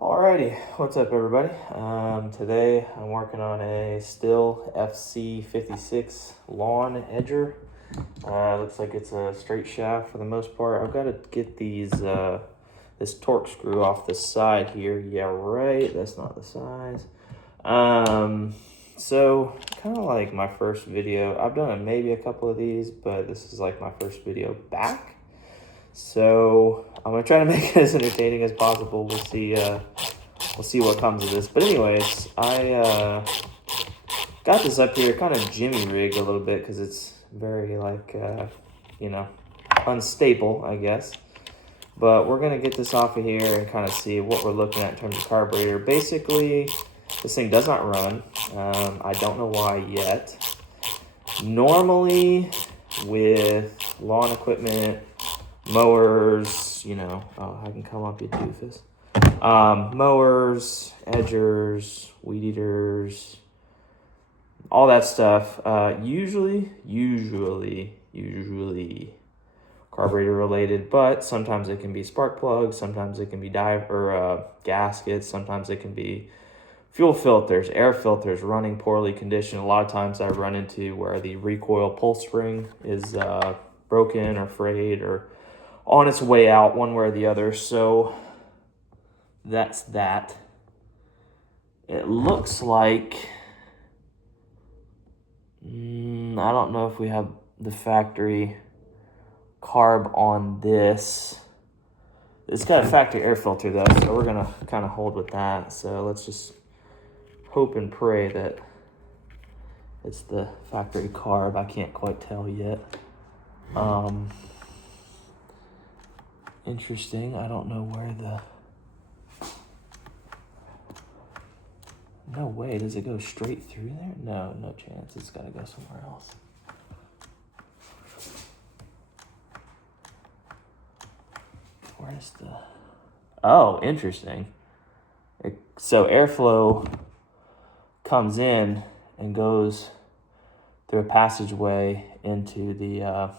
Alrighty, what's up everybody? Today I'm working on a Stihl FC56 lawn edger. Looks like it's a straight shaft for the most part. I've got to get these this torque screw off the side here. Yeah, right. That's not the size. So kind of like my first video. I've done maybe a couple of these, but this is like my first video back. So I'm gonna try to make it as entertaining as possible. We'll see what comes of this. But anyways, I got this up here kind of jimmy rigged a little bit because it's very like unstable, I guess. But we're gonna get this off of here and kind of see what we're looking at in terms of carburetor. Basically, this thing does not run. I don't know why yet. Normally, with lawn equipment, mowers, I can come up, you doofus. Mowers, edgers, weed eaters, all that stuff. Usually carburetor related, but sometimes it can be spark plugs, sometimes it can be gaskets, sometimes it can be fuel filters, air filters running poorly conditioned. A lot of times I run into where the recoil pull spring is broken or frayed or on its way out, one way or the other. So that's that. It looks like I don't know if we have the factory carb on this. It's got a factory air filter though, so we're gonna kind of hold with that. So let's just hope and pray that it's the factory carb. I can't quite tell yet. Interesting. I don't know where no way, does it go straight through there? No chance. It's got to go somewhere else. Where's the... Oh, interesting. So airflow comes in and goes through a passageway into the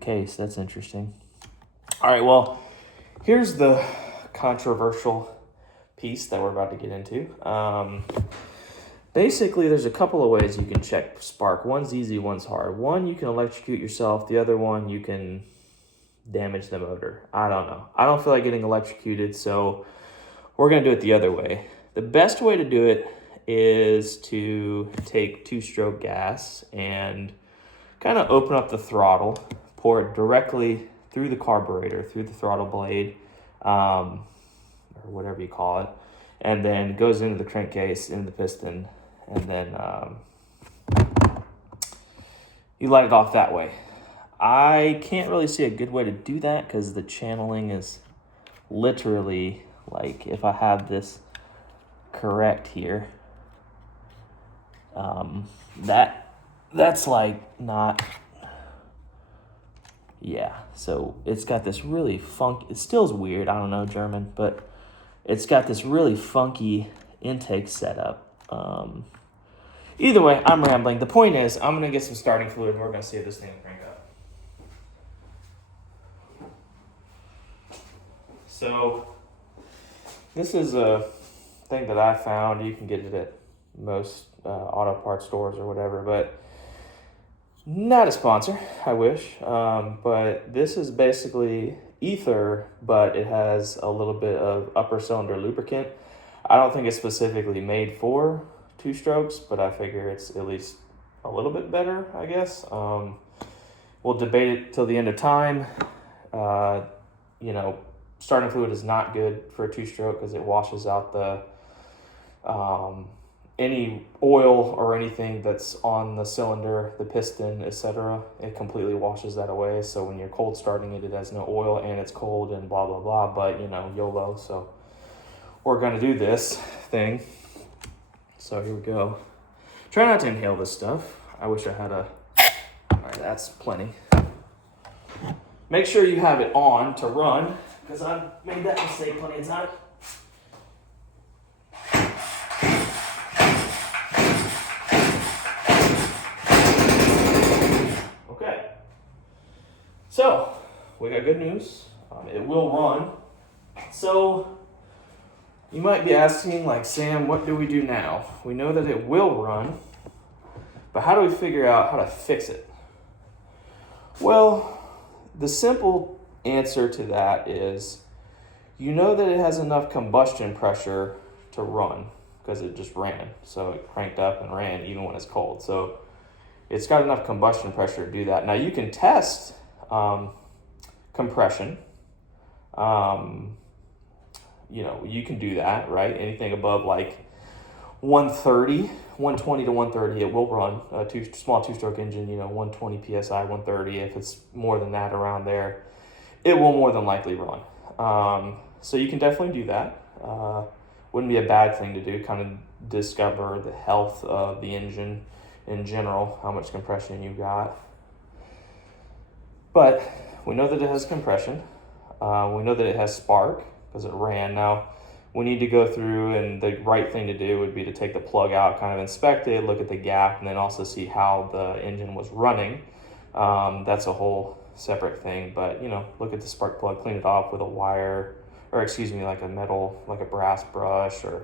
case. That's interesting. All right, well, here's the controversial piece that we're about to get into. Basically, there's a couple of ways you can check spark. One's easy, one's hard. One, you can electrocute yourself. The other one, you can damage the motor. I don't know. I don't feel like getting electrocuted, so we're going to do it the other way. The best way to do it is to take two-stroke gas and kind of open up the throttle, pour it directly through the carburetor, through the throttle blade, or whatever you call it, and then goes into the crankcase, into the piston, and then you light it off that way. I can't really see a good way to do that because the channeling is literally, like, if I have this correct here, that's like not... Yeah, so it's got this really funky, it still is weird, I don't know German, but it's got this really funky intake setup. Either way, I'm rambling. The point is, I'm going to get some starting fluid and we're going to see if this thing will crank up. So, this is a thing that I found. You can get it at most auto parts stores or whatever, but not a sponsor, I wish, but this is basically ether, but it has a little bit of upper cylinder lubricant. I don't think it's specifically made for two strokes, but I figure it's at least a little bit better, I guess. We'll debate it till the end of time. Starting fluid is not good for a two-stroke because it washes out the any oil or anything that's on the cylinder, the piston, etc. It completely washes that away. So when you're cold starting it, it has no oil and it's cold and blah, blah, blah. But, YOLO. So we're going to do this thing. So here we go. Try not to inhale this stuff. I wish I had a... All right, that's plenty. Make sure you have it on to run because I've made that mistake plenty of times. So, we got good news. It will run. So, You might be asking, like, Sam, what do we do now? We know that it will run, but how do we figure out how to fix it? Well, the simple answer to that is you know that it has enough combustion pressure to run because it just ran. So it cranked up and ran even when it's cold. So it's got enough combustion pressure to do that. Now you can test compression. You can do that, right? Anything above like 130, 120 to 130, it will run. Small two-stroke engine, 120 PSI, 130. If it's more than that around there, it will more than likely run. So you can definitely do that. Wouldn't be a bad thing to do, kind of discover the health of the engine in general, how much compression you got. But we know that it has compression. We know that it has spark because it ran. Now, we need to go through, and the right thing to do would be to take the plug out, kind of inspect it, look at the gap, and then also see how the engine was running. That's a whole separate thing, but look at the spark plug, clean it off with a wire, or like a metal, like a brass brush, or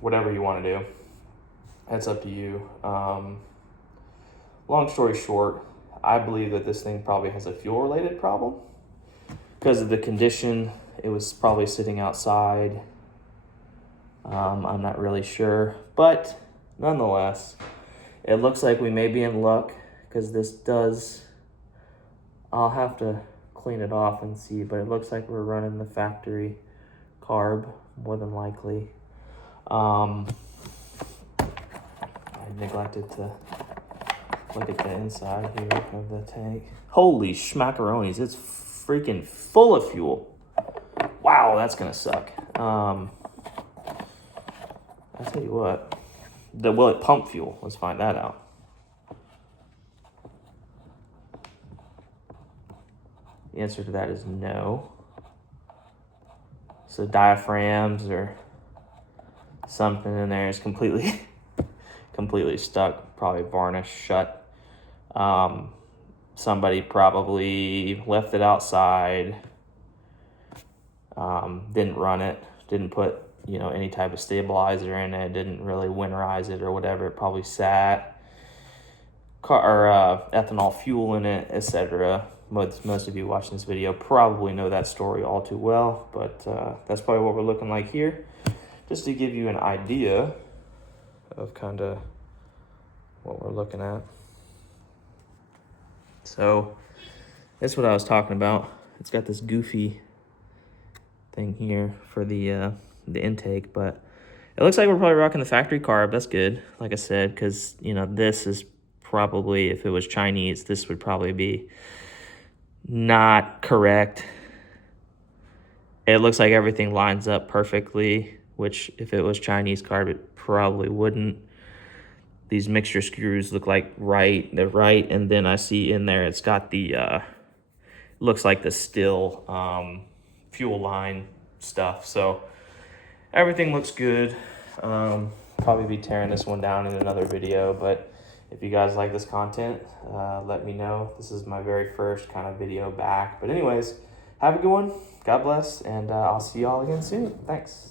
whatever you want to do. That's up to you. Long story short, I believe that this thing probably has a fuel related problem because of the condition. It was probably sitting outside. I'm not really sure, but nonetheless, it looks like we may be in luck because I'll have to clean it off and see, but it looks like we're running the factory carb more than likely. I neglected to look at the inside here of the tank. Holy schmackaronis, it's freaking full of fuel. Wow, that's gonna suck. I'll tell you what, will it pump fuel? Let's find that out. The answer to that is no. So diaphragms or something in there is completely stuck, probably varnished shut. Somebody probably left it outside, didn't run it, didn't put any type of stabilizer in it, didn't really winterize it or whatever. It probably sat, ethanol fuel in it, etc. Most of you watching this video probably know that story all too well, but that's probably what we're looking like here, just to give you an idea of kind of what we're looking at. So that's what I was talking about. It's got this goofy thing here for the intake, but it looks like we're probably rocking the factory carb. That's good, like I said, because this is probably, if it was Chinese, this would probably be not correct. It looks like everything lines up perfectly, which if it was Chinese carb, it probably wouldn't. These mixture screws look like they're right, and then I see in there it's got the looks like the Stihl fuel line stuff. So everything looks good. Probably be tearing this one down in another video, but if you guys like this content, let me know. This is my very first kind of video back. But anyways, have a good one. God bless, and I'll see you all again soon. Thanks.